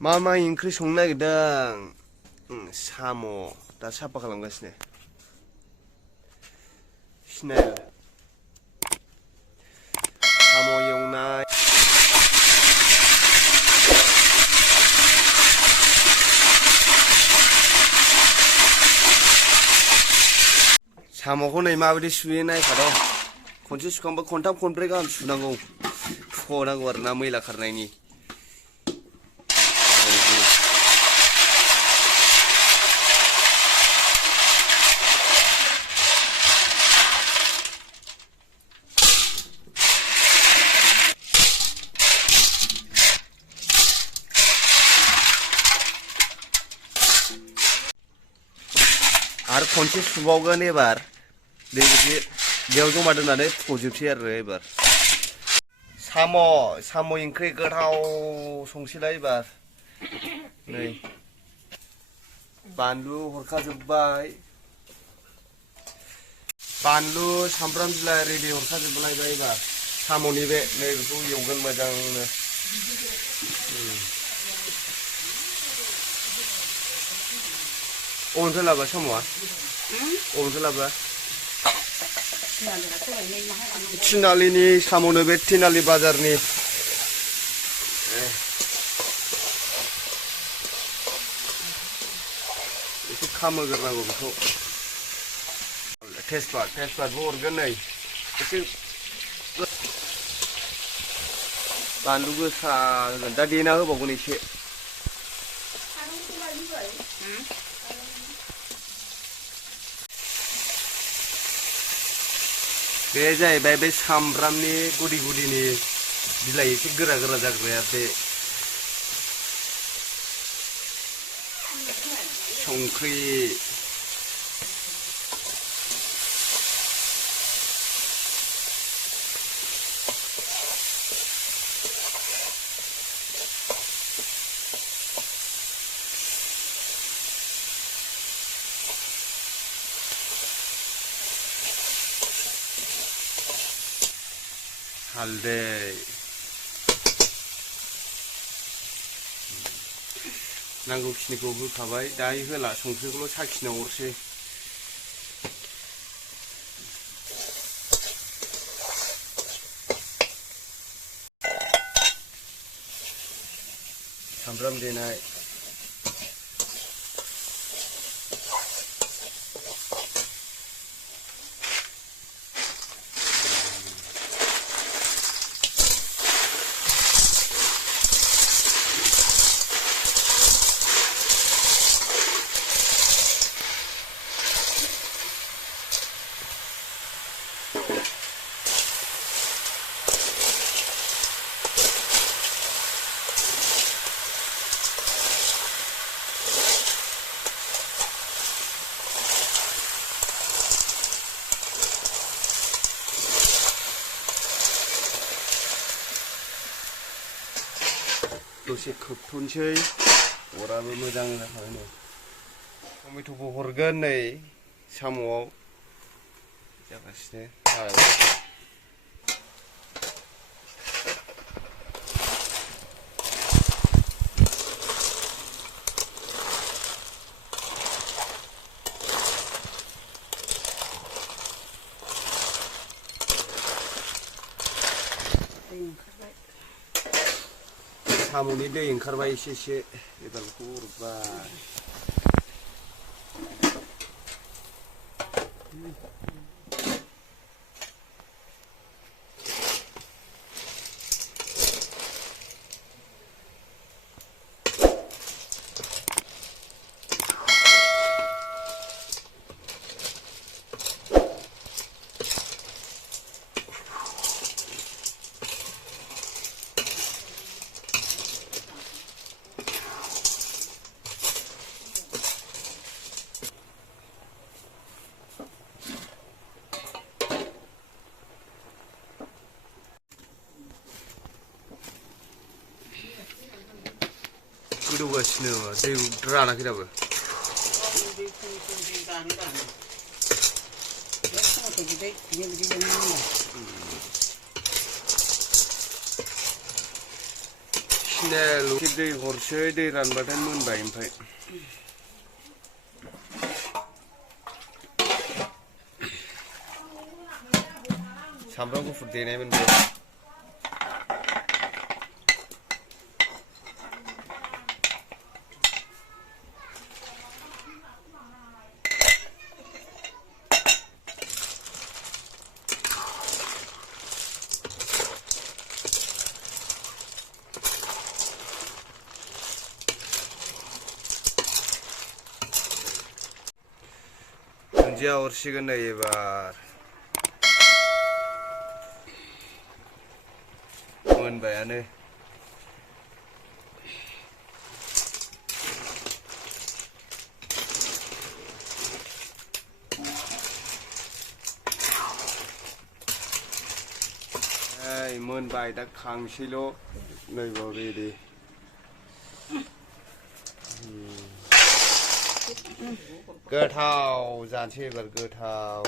मा ओंख्रि संनो नागिरदों साम' दा साफा खालामगासिनो स्नेल साम' एवनाय साम'खौ नै माबायदि सुयो नायखाद' खनसे सुखांबा खनथाम खनब्रै गाहाम सुनांगौ फुख'नांगौ आरो ना मैला खारनायनि आरो खनसे सुबावगोन एबार बेयाव जमा दोननानै फुख'जोबसै आरो एबार साम' ओंख्रि गोथाव संसैलाय एबार नै बानलु हरखाजोब्बाय बानलु सामब्राम बिलाइ रेडि हरखाजोबलायबाय एबार साम'नि बे नै बेखौ एवगोन मोजांनो अबेनिफ्राय लाबोआ साम'आ अबेनिफ्राय लाबोआ थिनालिनि साम'नो बे थिनालि बाजारनि एसे खामहोग्रोनांगौ बेखौ तेजपातबो हरगोन नै एसे बानलु गोसा होगोन दा देना होबावगोन एसे बे जाहैबाय बे सामब्रामनि गुदिनि बिलाइ एसे गोरा जाग्राया बे संख्रि हालदै नांगौखिनिखौ होखाबाय दायो होला संख्रिखौल' साखिना हरसै सामब्राम देनाय दसे खोबथ'नोसै अराबो मोजां जाखाबाय नै टमेट'खौ हरगोन नै साम'आव जागासिनो साम'नि दै ओंखारबाय एसे एबार बेखौ हरबाय गोदौगासिनो दै रानाखै दाबो स्नेल दै हरसै दै रानबाथाय मोनबाय ओमफ्राय सामब्राम गुफुर देनायमोन बे दुन्दिया हरसिगोन नै एबार मोनबायानो मोनबाय दा खांसैल' नैबाव रेडि गोथाव जानोसै एबार गोथाव